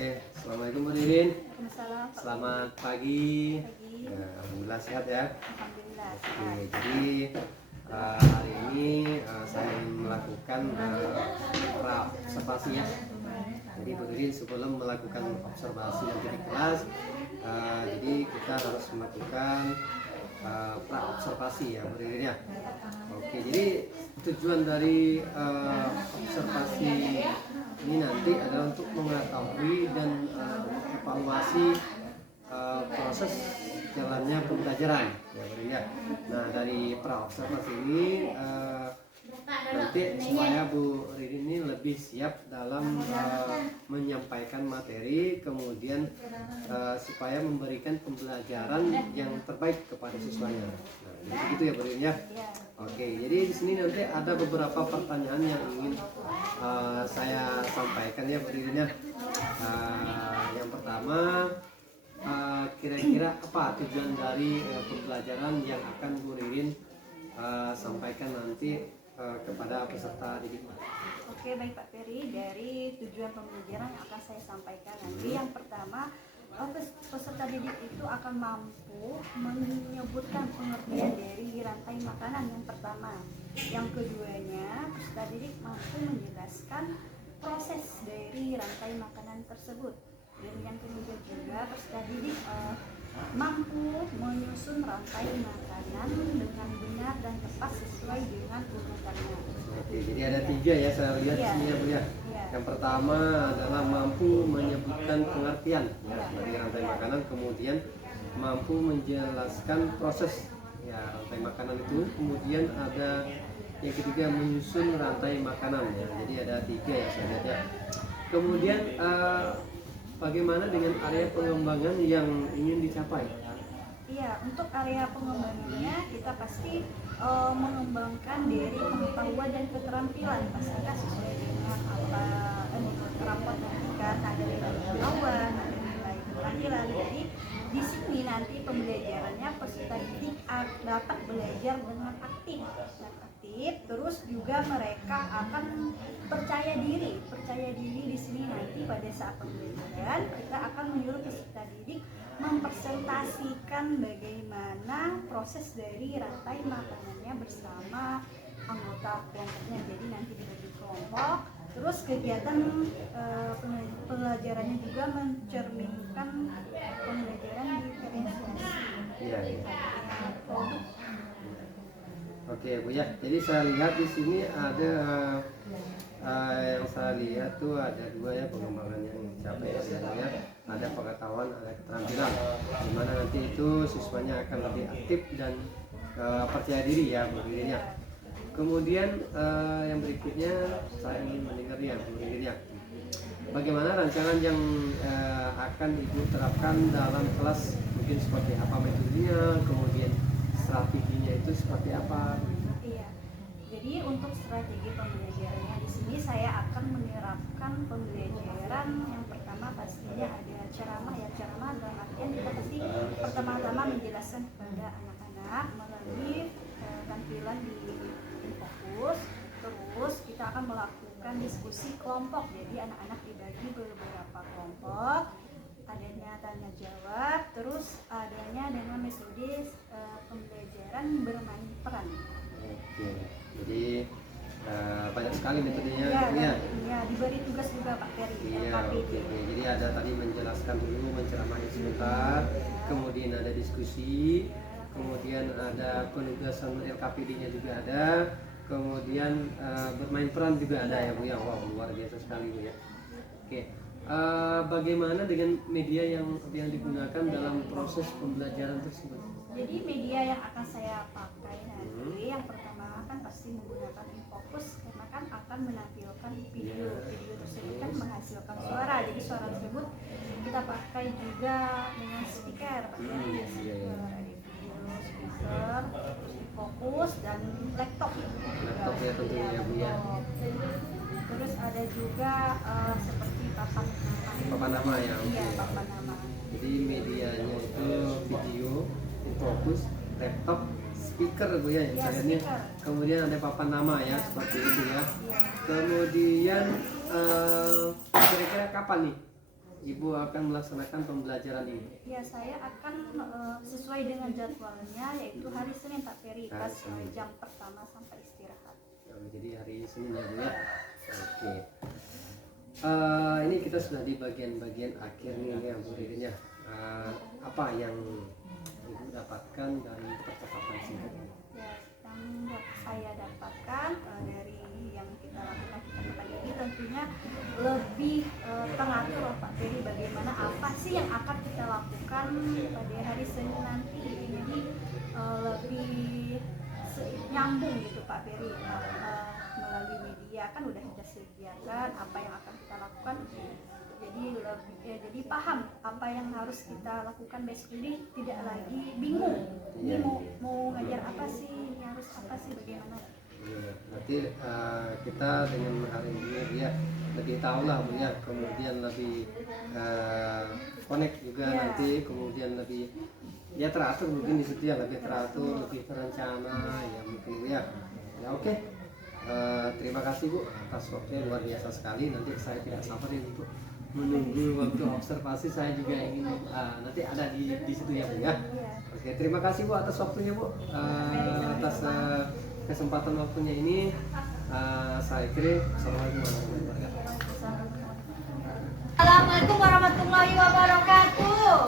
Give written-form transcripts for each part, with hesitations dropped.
Oke, assalamualaikum Bu Ririn. Waalaikumsalam. Selamat pagi. Pagi. Alhamdulillah sehat ya. Alhamdulillah. Oke, jadi hari ini saya melakukan observasi ya. Jadi Bu Ririn sebelum melakukan observasi nanti di kelas, jadi kita harus melakukan pra observasi ya Bu Ririn ya. Oke, jadi tujuan dari observasi ini nanti adalah untuk mengetahui dan evaluasi proses jalannya pembelajaran ya Bu Ririn ya. Nah, dari pra observasi ini nanti supaya Bu Ririn ini lebih siap dalam menyampaikan materi, kemudian supaya memberikan pembelajaran yang terbaik kepada siswanya. Nah, jadi gitu ya Bu Ririn ya. Oke, jadi di sini nanti ada beberapa pertanyaan yang ingin saya sampaikan ya Bu Ririn ya. Yang pertama, kira-kira apa tujuan dari pembelajaran yang akan Bu Ririn sampaikan nanti kepada peserta didik? Oke, baik Pak Ferry, dari tujuan pembelajaran yang akan saya sampaikan nanti yang pertama, peserta didik itu akan mampu menyebutkan pengertian dari rantai makanan yang pertama. Yang keduanya, peserta didik mampu menjelaskan proses dari rantai makanan tersebut. Dan yang ketiga juga, peserta didik mampu menyusun rantai makanan dengan benar dan tepat sesuai dengan urutannya. Oke, jadi ada tiga ya saya lihat di sini ya Bu ya. Yang pertama adalah mampu menyebutkan pengertian ya dari rantai makanan, kemudian mampu menjelaskan proses ya rantai makanan itu, kemudian ada yang ketiga menyusun rantai makanan ya. Jadi ada tiga ya saya lihat ya. Kemudian bagaimana dengan area pengembangan yang ingin dicapai? Iya, untuk area pengembangannya kita pasti mengembangkan dari pengetahuan dan keterampilan, pastinya sesuai dengan apa rapot kan, ada nilai pengetahuan, ada nilai keterampilan. Jadi di sini nanti pembelajarannya peserta didik dapat belajar dengan aktif, terus juga mereka akan percaya diri di sini nanti pada saat pembelajaran kita akan menyuruh peserta didik mempresentasikan bagaimana proses dari rantai makanannya bersama anggota kelompoknya. Jadi nanti dibagi kelompok, terus kegiatan pelajarannya juga mencerminkan pembelajaran diferensiasi. Iya. Oke Bu ya, jadi saya lihat di sini ada yang saya lihat tuh ada dua ya pengembangan yang dicapai ya. Ada pengetahuan, ada keterampilan, dimana nanti itu siswanya akan lebih aktif dan percaya diri ya Bu Ririn ya. Kemudian yang berikutnya saya ingin mendengar ya Bu Ririn ya, bagaimana rancangan yang akan Ibu terapkan dalam kelas, mungkin seperti apa metodenya, kemudian strateginya itu seperti apa? Iya. Jadi untuk strategi pembelajarannya di sini saya akan menerapkan pembelajaran yang pertama pastinya ada ceramah ya. Ceramah dalam artian kita pasti pertama-tama menjelaskan kepada anak-anak melalui tampilan di Infokus. Terus kita akan melakukan diskusi kelompok. Jadi anak-anak dibagi beberapa kelompok. Adanya tanya jawab, terus adanya dengan metode pembelajaran bermain peran. Oke, jadi banyak sekali metodenya ya. Ya, diberi tugas juga Pak Ferry. Iya, oke. Jadi ada tadi menjelaskan dulu, menceramahi sebentar, kemudian ada diskusi, kemudian ada penugasan LKPD-nya juga ada, kemudian bermain peran juga ada ya Bu ya. Wow, luar biasa sekali Bu ya. Oke. Bagaimana dengan media yang digunakan dalam proses pembelajaran tersebut? Jadi media yang akan saya pakai nanti yang pertama kan pasti menggunakan Infokus karena kan akan menampilkan video tersebut kan menghasilkan suara, jadi suara tersebut kita pakai juga dengan speaker, ada video, speaker, Infokus dan laptop Ya tentunya ya Bu ya. Terus ada juga seperti papan nama ya. Iya, papan nama. Jadi medianya itu video, Infokus, laptop, speaker Bu ya, kemudian ada papan nama ya, seperti itu ya. Kemudian kira-kira kapan nih Ibu akan melaksanakan pembelajaran ini? Ya, saya akan sesuai dengan jadwalnya, yaitu hari Senin Pak Ferry, pas jam pertama sampai istirahat. Jadi hari Senin ya Bu ya. Oke. Ini kita sudah di bagian akhir nih ya Bu Ririn ya. Apa yang Ibu dapatkan dari percakapan singkat ini? Ya, yang saya dapatkan dari yang kita lakukan kita pagi ini tentunya lebih teratur Pak Ferry, bagaimana apa sih yang akan kita lakukan pada hari Senin nanti. Jadi lebih nyambung gitu Pak Ferry, melalui media kan udah kita sediakan apa yang akan kita lakukan. Jadi jadi paham apa yang harus kita lakukan besok ini, tidak lagi bingung ini mau ngajar apa sih, ini harus apa sih, bagaimana. Berarti kita dengan hari ini ya lebih tahu lah Bu ya, kemudian lebih connect juga nanti, kemudian lebih ya teratur mungkin di situ ya, lebih teratur, lebih terencana ya mungkin Bu ya. Ya oke. Terima kasih Bu atas waktunya, luar biasa sekali. Nanti saya tidak sabar ini Bu menunggu waktu observasi, saya juga ingin nanti ada di situ ya Bu ya. Oke, terima kasih Bu atas waktunya Bu, atas kesempatan waktunya ini. Saya kira assalamualaikum warahmatullahi wabarakatuh. Assalamualaikum warahmatullahi wabarakatuh.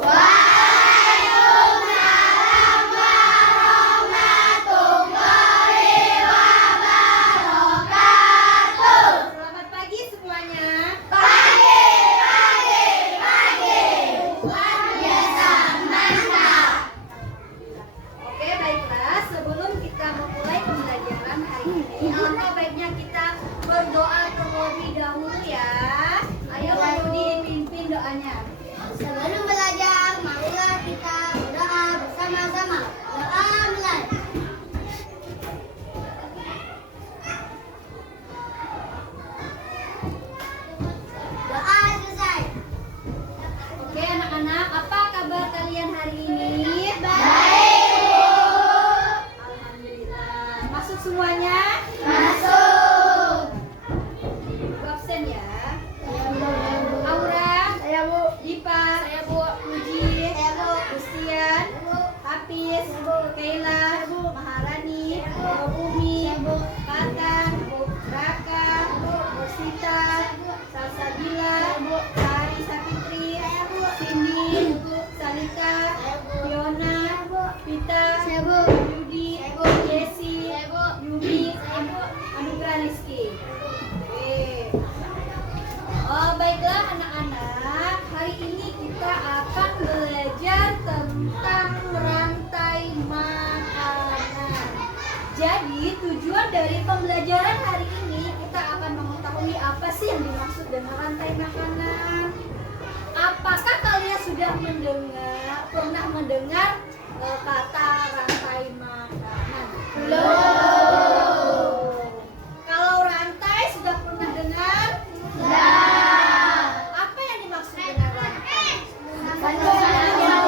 Selamat pagi semuanya. Oke, baiklah, sebelum kita memulai pembelajaran hari ini, alangkah baiknya kita berdoa terlebih dahulu ya. Ayo Pak Yudi pimpin doanya. Sebelum belajar, marilah kita berdoa bersama-sama. Doa mulai. Doa selesai. Oke anak-anak, apa kabar kalian hari ini? Alhamdulillah. Masuk semuanya? Masuk. Bu absen ya. Aura, Saya Bu. Dipa, Saya Bu. Puji, Saya Bu. Christian, Hafiz, Kaila, Maharani, Bumi, Katan, Raka, Rosita, Salsabila, Sari Sapitri, Cindy, Salika, Fiona, Vita, Yudi, Jesse, Yumi, Anugerah Rizky. Oke. Baiklah anak-anak, hari ini kita akan belajar tentang rantai makanan. Jadi tujuan dari pembelajaran hari ini kita akan mengetahui apa sih yang dimaksud dengan rantai makanan. Apakah kalian sudah pernah mendengar kata rantai makanan? Belum. Kalau rantai sudah pernah dengar? Apa yang dimaksud dengan rantai? Ya,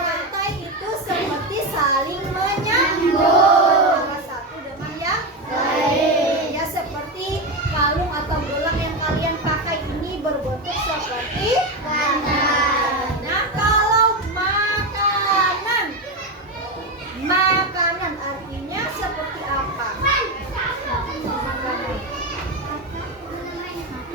rantai itu seperti saling menyambung antara satu dengan yang lain. Ya, seperti kalung atau gelang yang kalian pakai ini berbentuk seperti rantai. Nah, kalau makanan artinya seperti apa?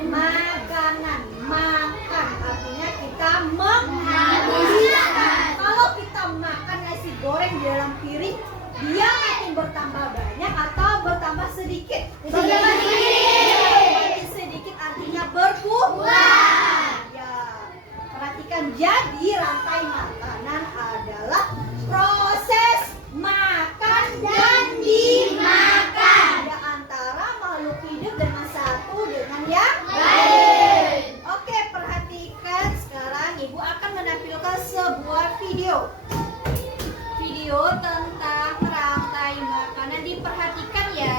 Makanan, makan artinya kita menghabiskan. Kalau kita makan nasi goreng di dalam piring, dia makin bertambah banyak atau bertambah sedikit? Makin sedikit artinya berkurang. Ya, perhatikan, jadi rantai makanan adalah proses makan dan dimakan antara makhluk hidup dengan satu dengan yang lain. Oke, perhatikan sekarang Ibu akan menampilkan sebuah video tentang rantai makanan. Diperhatikan ya.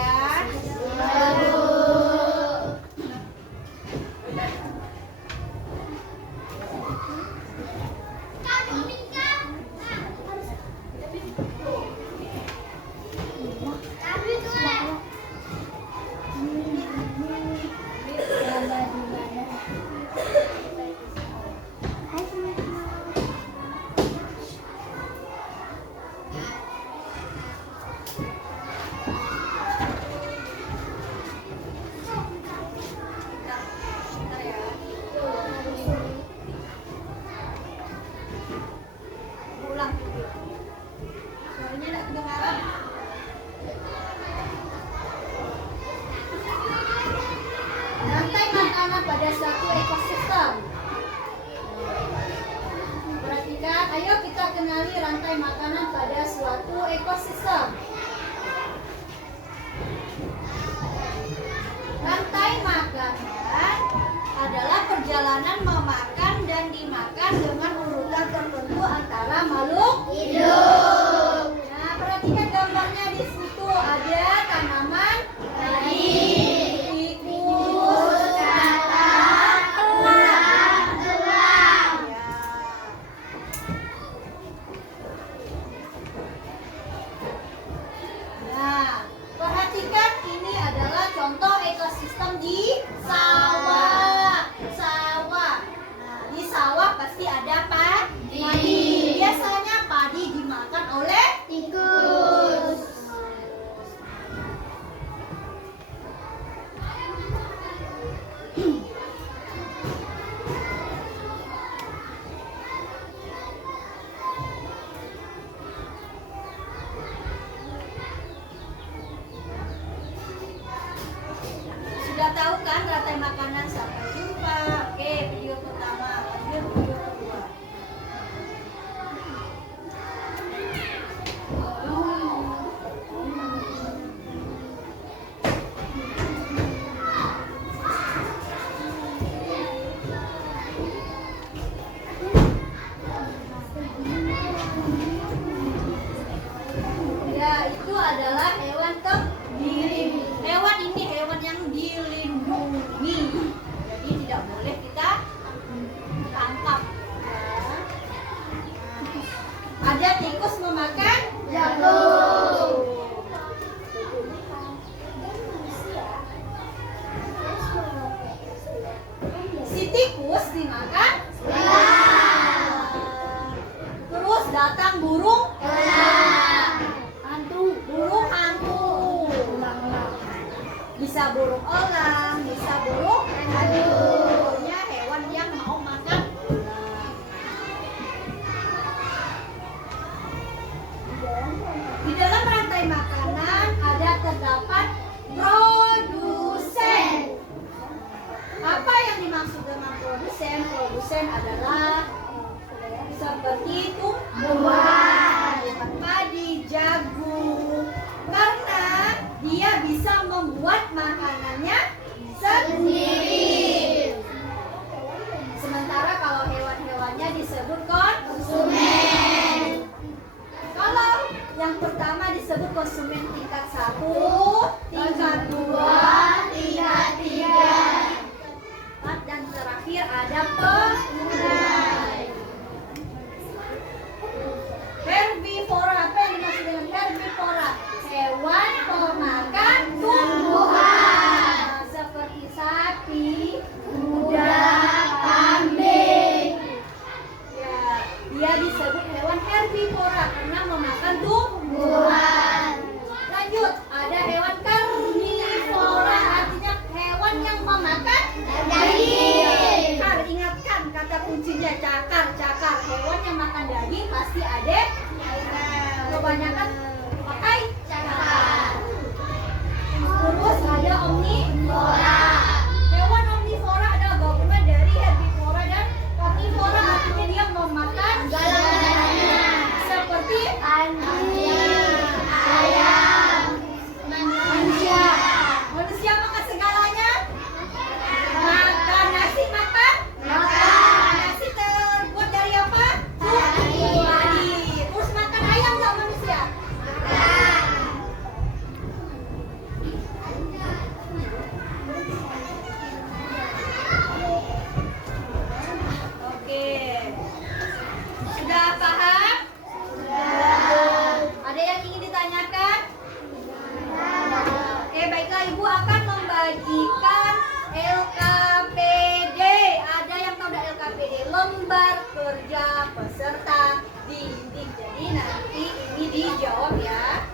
makanan pada suatu ekosistem. Rantai makanan adalah perjalanan memakan dan dimakan dengan urutan tertentu antara makhluk hidup. Nah, perhatikan gambarnya di situ ada tanaman, tikus, elang. Ya. Nah, perhatikan ini adalah contoh ekosistem di sawah. Nah, di sawah pasti ada padi. Biasanya padi dimakan oleh Tikus. Sudah tahu kan rantai makanan? Sampai jumpa. Oke, video pertama, lanjut video kedua. Ya, itu adalah hewan dilindungi. Hewan ini hewan yang dilindungi. Jadi tidak boleh kita tangkap. Ya. Ada tikus memakan Jagung. si tikus dimakan. Terus datang burung burung hantu. Bisa burung elang, bisa burung hantu. Pokoknya hewan yang mau makan ulang. Di dalam rantai makanan ada terdapat produsen. Apa yang dimaksud dengan produsen? Produsen adalah seperti tumbuhan, padi, jagung. Karena dia bisa membuat makanannya sendiri. Sementara kalau hewan-hewannya disebut konsumen. Kalau yang pertama disebut konsumen tingkat 1, tingkat 2, tingkat 3. Dan terakhir ada pengguna. Herbivora, apa yang dimaksud dengan herbivora? Hewan pemakan tumbuhan. Seperti sapi, kuda, kambing. Ya, dia disebut hewan herbivora karena memakan tumbuhan. Lanjut, ada hewan karnivora, artinya hewan yang memakan daging. Ingatkan kata kuncinya cakar. Hewan yang makan daging pasti ada. Kebanyakan pakai cakar. Terus ada omnivora. Hewan omnivora adalah gabungan dari herbivora dan karnivora, artinya dia memakan segalanya. Seperti anjing, ayam, manusia. Manusia makan segalanya. Makan nasi, makan. Nasi terbuat dari apa? Padi. Terus makan ayam nggak manusia? Oke. Sudah paham? Sudah. Ada yang ingin ditanyakan? Oke, baiklah, Ibu akan membagikan LKPD. Ada yang tahu enggak LKPD? Lembar kerja peserta didik. Jadi nanti ini dijawab ya.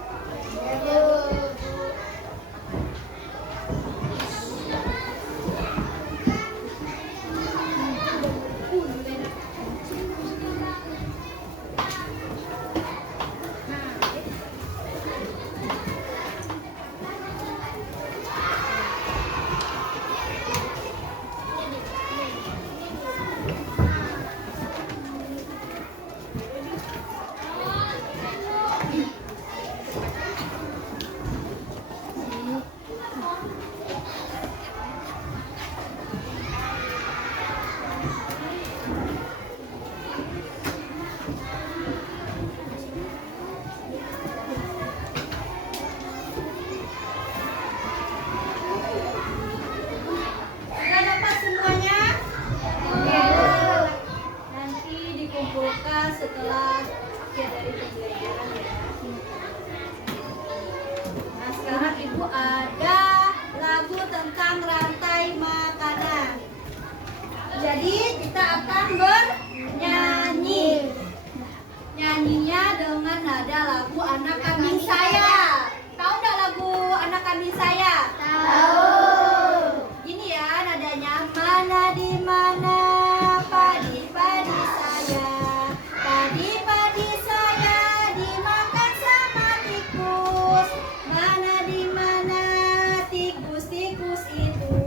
Jadi kita akan bernyanyi. Nyanyinya dengan nada lagu Anak Kambing Saya. Tahu nggak lagu Anak Kambing Saya? Gini ya nadanya. Mana di mana padi-padi saya, padi-padi saya dimakan sama tikus. Mana di mana tikus-tikus itu,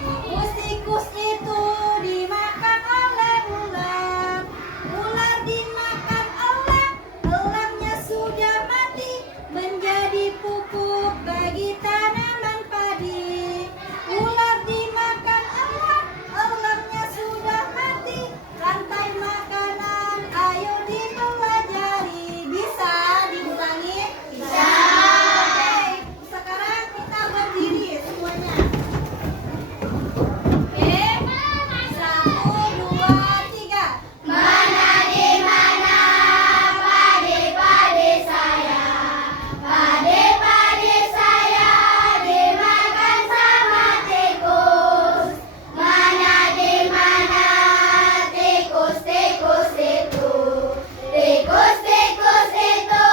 tikus-tikus itu dimakan oleh ular. Ular dimakan elang, elangnya sudah mati menjadi pupuk bagi tanaman padi. Ular dimakan elang, elangnya sudah mati rantai makanan. Ayo dipelajari. Bisa diulangi? Bisa. Oke, sekarang kita berdiri semuanya. Oke, 1, 2, 3. Mana di mana padi-padi saya, padi-padi saya dimakan sama tikus. Mana di mana tikus-tikus itu, tikus-tikus itu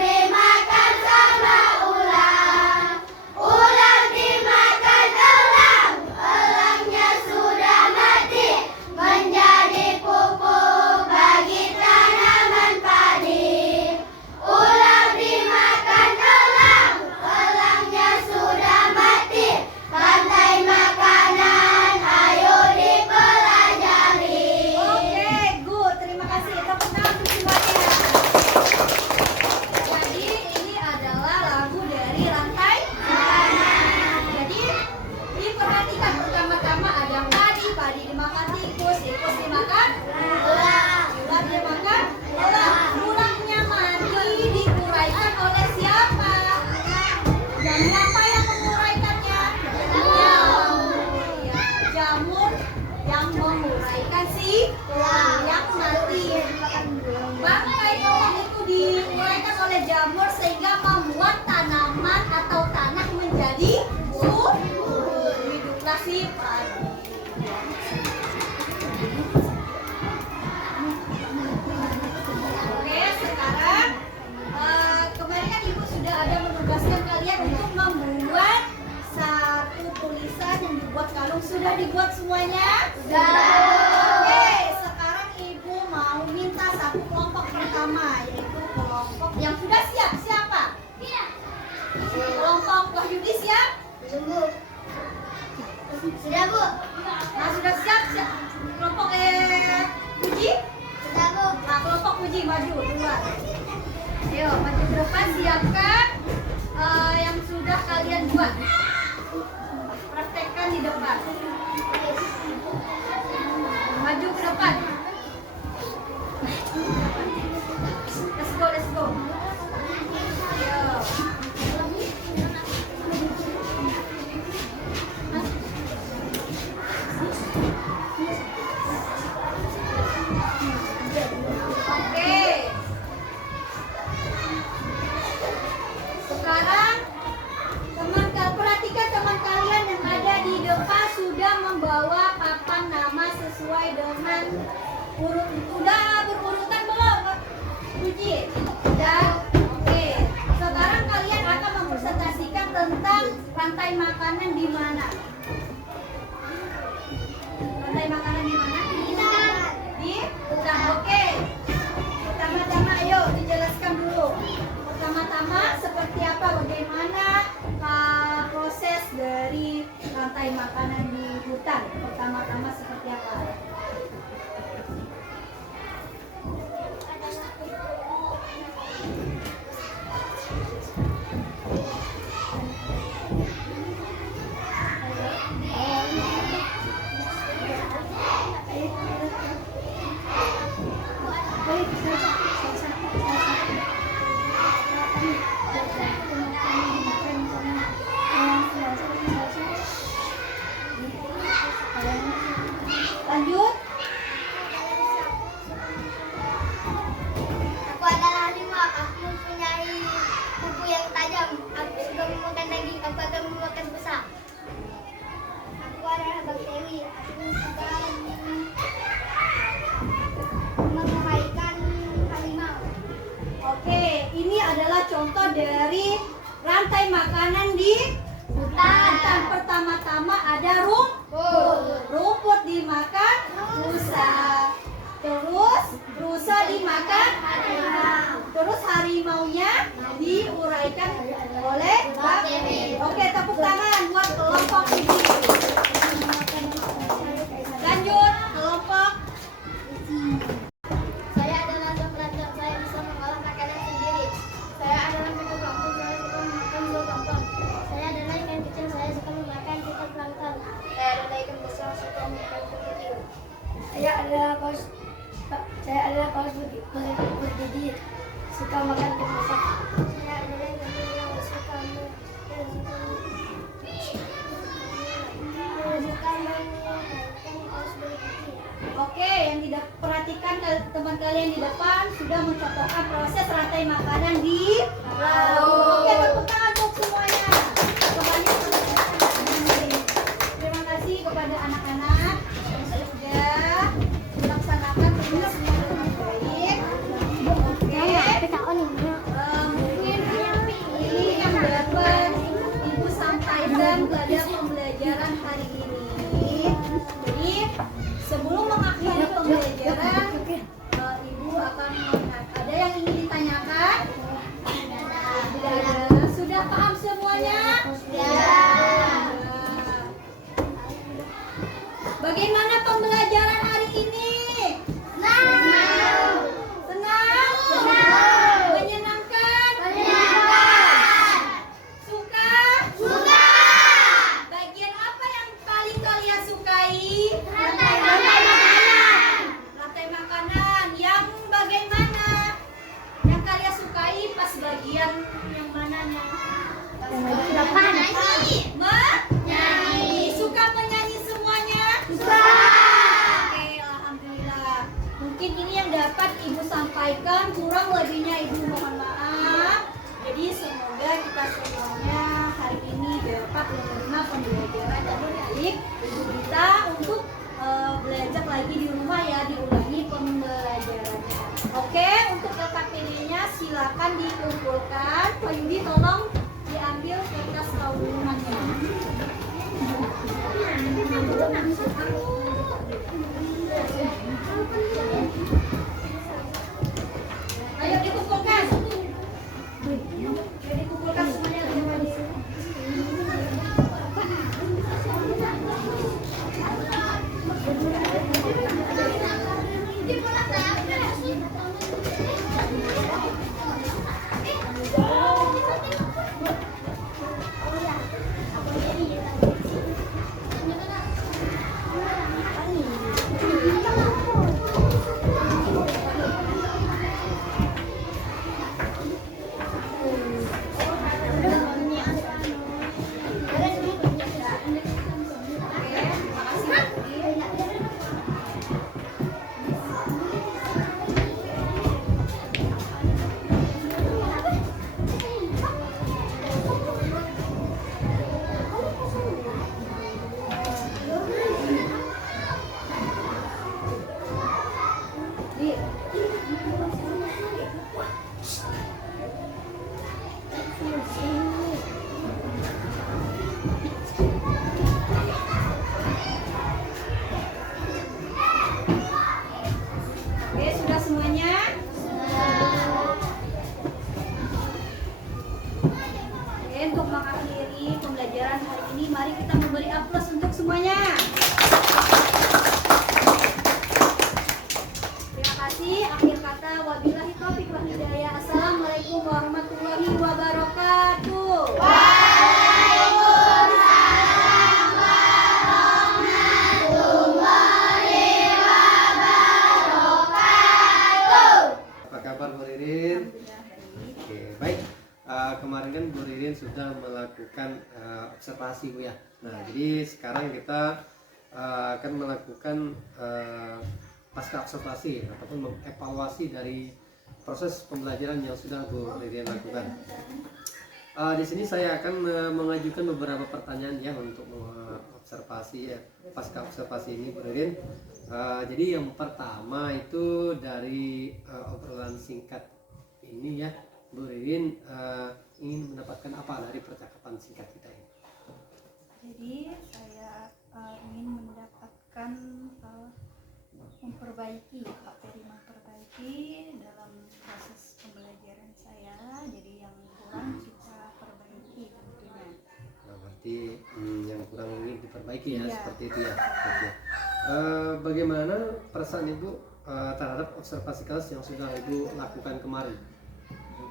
dimakan sama ular. Ular dimakan elang, elangnya sudah mati menjadi pupuk bagi tanaman padi. Ular dimakan elang, elangnya sudah mati rantai makanan. Ayo dipelajari. Oke, good. Terima kasih. Tepuk tangan untuk semuanya. Jadi ini adalah lagu dari rantai makanan. Jadi diperhatikan pertama-tama ada padi, padi dimakan tikus, tikus dimakan ular, ular dimakan elang. Ulangnya mati diuraikan oleh siapa? Jamur apa yang menguraikannya? Jamur. Ya, jamur yang menguraikan si yang mati. Bangkai elang itu diuraikan oleh jamur sehingga membuat tanaman atau tanah menjadi subur. Hiduplah si padi. Oke, sekarang kemarin kan Ibu sudah ada menugaskan kalian untuk membuat satu tulisan yang dibuat kalung. Sudah dibuat semuanya? Sudah. Oke, sekarang Ibu mau minta satu kelompok pertama, yaitu kelompok yang sudah siap. Siapa? Kelompok Wahyudi siap? Tunggu. Sudah, Bu. Nah, sudah siap? Kelompok Puji? Sudah, Bu. Nah, kelompok Puji maju duluan. Ayo, maju ke depan, siapkan yang sudah kalian buat. Praktekkan di depan. Maju ke depan. Let's go, let's go. Ayo. Oke. Sekarang perhatikan teman kalian yang ada di depan sudah membawa papan nama sesuai dengan udah berurutan belum? Puji? Udah? Oke. Sekarang kalian akan mempresentasikan tentang rantai makanan di mana? Rantai makanan di mana? Di hutan. Oke. Pertama-tama ayo dijelaskan dulu. Pertama-tama seperti apa, bagaimana proses dari rantai makanan di hutan? Pertama-tama seperti apa? Oke. rantai makanan di hutan. Pertama-tama ada rumput dimakan rusa. Terus rusa dimakan harimau. Terus harimaunya diuraikan oleh babi. Oke, tepuk tangan buat kelompok ini. Lanjut kelompok. Saya adalah sang pelancong, saya bisa mengolah makanan sendiri. Saya adalah kutu plankton, saya suka memakan zooplankton. Saya adalah ikan kecil, saya suka memakan fitoplankton. Saya adalah ikan besar, suka memakan ikan kecil. Saya adalah paus bergigi, suka makan ikan besar. Saya adalah ikan kecil yang suka memakan paus bergigi. Oke, yang tidak perhatikan teman kalian di depan sudah mencontohkan proses rantai makanan di laut. Oke, tepuk tangan untuk semuanya. Terima kasih kepada anak-anak yang sudah melaksanakan tugasnya dengan baik. Oke, mungkin ini yang dapat Ibu sampaikan pada pembelajaran hari ini. Jadi sebelum mengakhiri pembelajaran, Ibu akan ada yang ingin ditanyakan? Tidak ada. Sudah paham semuanya? Bagaimana pembelajaran hari ini? Senang? Menyenangkan? Suka? Bagian apa yang paling kalian sukai? Rantai makanan. Yang bagaimana? Yang kalian sukai pas bagian yang mananya? Menyanyi. Suka menyanyi semuanya? Oke, alhamdulillah. Mungkin ini yang dapat Ibu sampaikan, kurang lebihnya Ibu mohon maaf. Jadi semoga kita semuanya hari ini dapat menerima pembelajaran yang baik. Ibu kita untuk belajar lagi di rumah ya, diulangi pembelajarannya. Oke, untuk letak pilihnya silakan dikumpulkan. Pak Yudi tolong diambil kertas kaulangannya. Ayo dikumpulkan. Ayo dikumpulkan semuanya. Oke, sudah semuanya? Oke, untuk mengakhiri pembelajaran hari ini, mari kita memberi aplaus untuk semuanya. Terima kasih. Akhir kata, wabillahi taufiq wal hidayah. Assalamualaikum warahmatullahi wabarakatuh. Apa kabar Bu Ririn? Oke, baik. Kemarin kan Bu Ririn sudah melakukan observasi Bu ya. Nah, jadi sekarang kita akan melakukan pasca observasi ataupun mengevaluasi dari proses pembelajaran yang sudah Bu Ririn lakukan. Di sini saya akan mengajukan beberapa pertanyaan ya untuk observasi ya, pasca observasi ini Bu Ririn. Jadi yang pertama itu dari obrolan singkat ini ya, Bu Ririn ingin mendapatkan apa dari percakapan singkat kita ini? Jadi saya ingin mendapatkan memperbaiki, Pak Ferry memperbaiki dalam proses pembelajaran saya. Jadi yang kurang kita perbaiki tentunya. Nah, berarti yang kurang ini diperbaiki ya, Iya. seperti itu ya. Oke. Bagaimana perasaan Ibu terhadap observasi kelas yang sudah Ibu lakukan kemarin?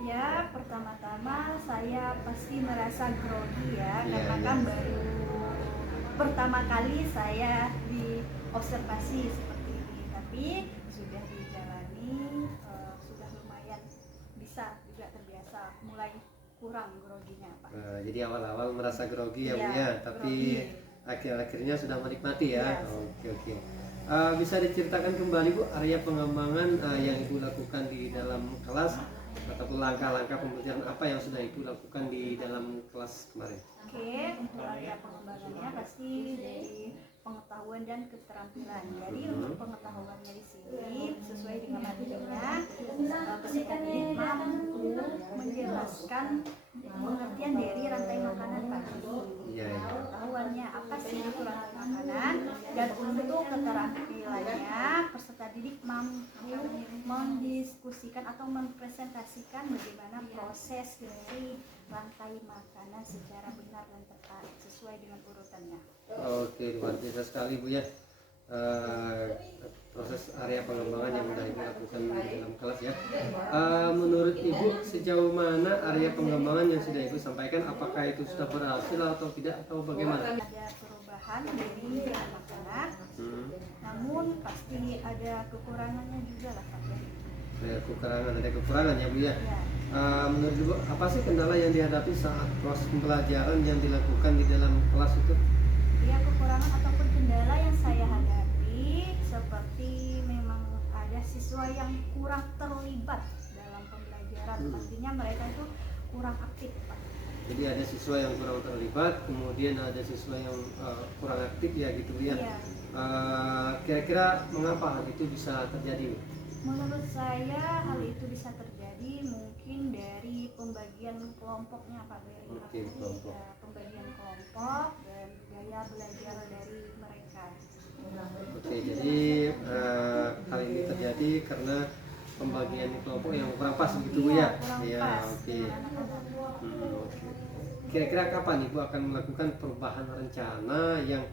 Ya, pertama-tama saya pasti merasa grogi ya, Iya, karena iya. kan baru pertama kali saya diobservasi seperti ini. Tapi sudah dijalani, sudah lumayan bisa juga terbiasa, mulai kurang groginya, Pak. Jadi awal-awal merasa grogi ya Bu Iya, ya, tapi grogi. akhir-akhirnya sudah menikmati ya. Iya. Oke. Bisa diceritakan kembali Bu area pengembangan yang Ibu lakukan di dalam kelas ataupun langkah-langkah pembelajaran apa yang sudah Ibu lakukan di dalam kelas kemarin? Oke, untuk area pengembangannya pasti dari pengetahuan dan keterampilan. Jadi untuk pengetahuannya di sini sesuai dengan materinya, peserta didik mampu menjelaskan pengertian dari rantai makanan tadi. Iya, iya. Pengetahuannya apa sih itu rantai makanan, dan untuk keterampilannya peserta didik mampu mendiskusikan atau mempresentasikan bagaimana proses dari rantai makanan secara benar dan tepat sesuai dengan urutannya. Oke, luar biasa sekali Bu ya. Proses area pengembangan yang sudah Ibu lakukan di dalam kelas ya. Menurut Ibu sejauh mana area pengembangan yang sudah Ibu sampaikan, apakah itu sudah berhasil atau tidak atau bagaimana? Ada perubahan dari anak-anak, namun pasti ada kekurangannya juga lah Pak. Ada kekurangan ya Bu ya. Menurut Ibu apa sih kendala yang dihadapi saat proses pembelajaran yang dilakukan di dalam kelas itu? Ya, kekurangan ataupun kendala yang saya hadapi seperti memang ada siswa yang kurang terlibat dalam pembelajaran. Pastinya mereka itu kurang aktif, Pak. Jadi ada siswa yang kurang terlibat, kemudian ada siswa yang kurang aktif ya gitu Bu ya. Iya. Kira-kira mengapa hal itu bisa terjadi Bu? Menurut saya hal itu bisa terjadi mungkin dari pembagian kelompoknya Pak Beri. Oke, kelompok. Ya, pembagian kelompok dan gaya belajar dari mereka. Oke, jadi hal ini terjadi karena pembagian kelompok yang kurang pas begitu Bu ya? Kurang Ya, pas oke. dengan anak-anak. Oke. Kira-kira kapan Ibu akan melakukan perubahan rencana yang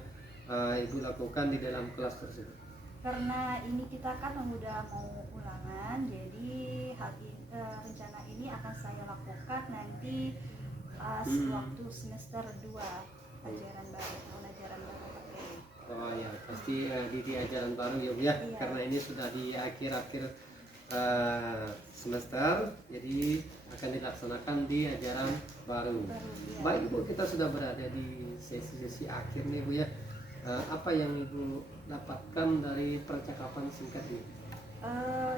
Ibu lakukan di dalam kelas tersebut? Karena ini kita kan udah mau ulangan, jadi hal ini, rencana ini akan saya lakukan nanti waktu semester 2 ajaran baru, tahun ajaran baru Pak Beri. Oh ya, pasti di ajaran baru ya Bu ya, Iya. karena ini sudah di akhir-akhir semester, jadi akan dilaksanakan di ajaran baru. Ya. Baik Bu, kita sudah berada di sesi-sesi akhir nih Bu ya. Apa yang Ibu dapatkan dari percakapan singkat ini?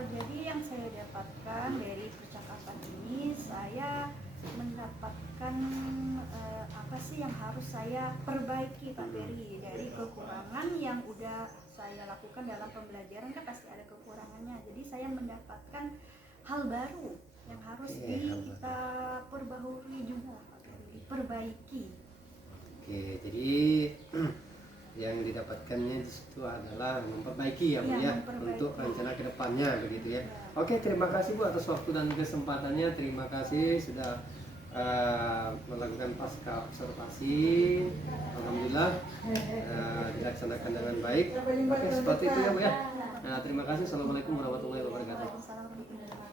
Jadi yang saya dapatkan dari percakapan ini, saya mendapatkan apa sih yang harus saya perbaiki Pak Beri dari kekurangan yang udah saya lakukan dalam pembelajaran. Kan pasti ada kekurangannya, jadi saya mendapatkan hal baru yang harus kita perbaharui juga Pak Beri, perbaiki. Oke, jadi yang didapatkannya di situ adalah memperbaiki ya Bu Iya, ya, memperbaiki. untuk rencana kedepannya begitu ya. Oke, terima kasih Bu atas waktu dan kesempatannya. Terima kasih sudah melakukan pasca observasi. Alhamdulillah dilaksanakan dengan baik. Oke, seperti itu ya Bu ya. Nah, terima kasih. Assalamualaikum warahmatullahi wabarakatuh. Waalaikumsalam warahmatullahi wabarakatuh.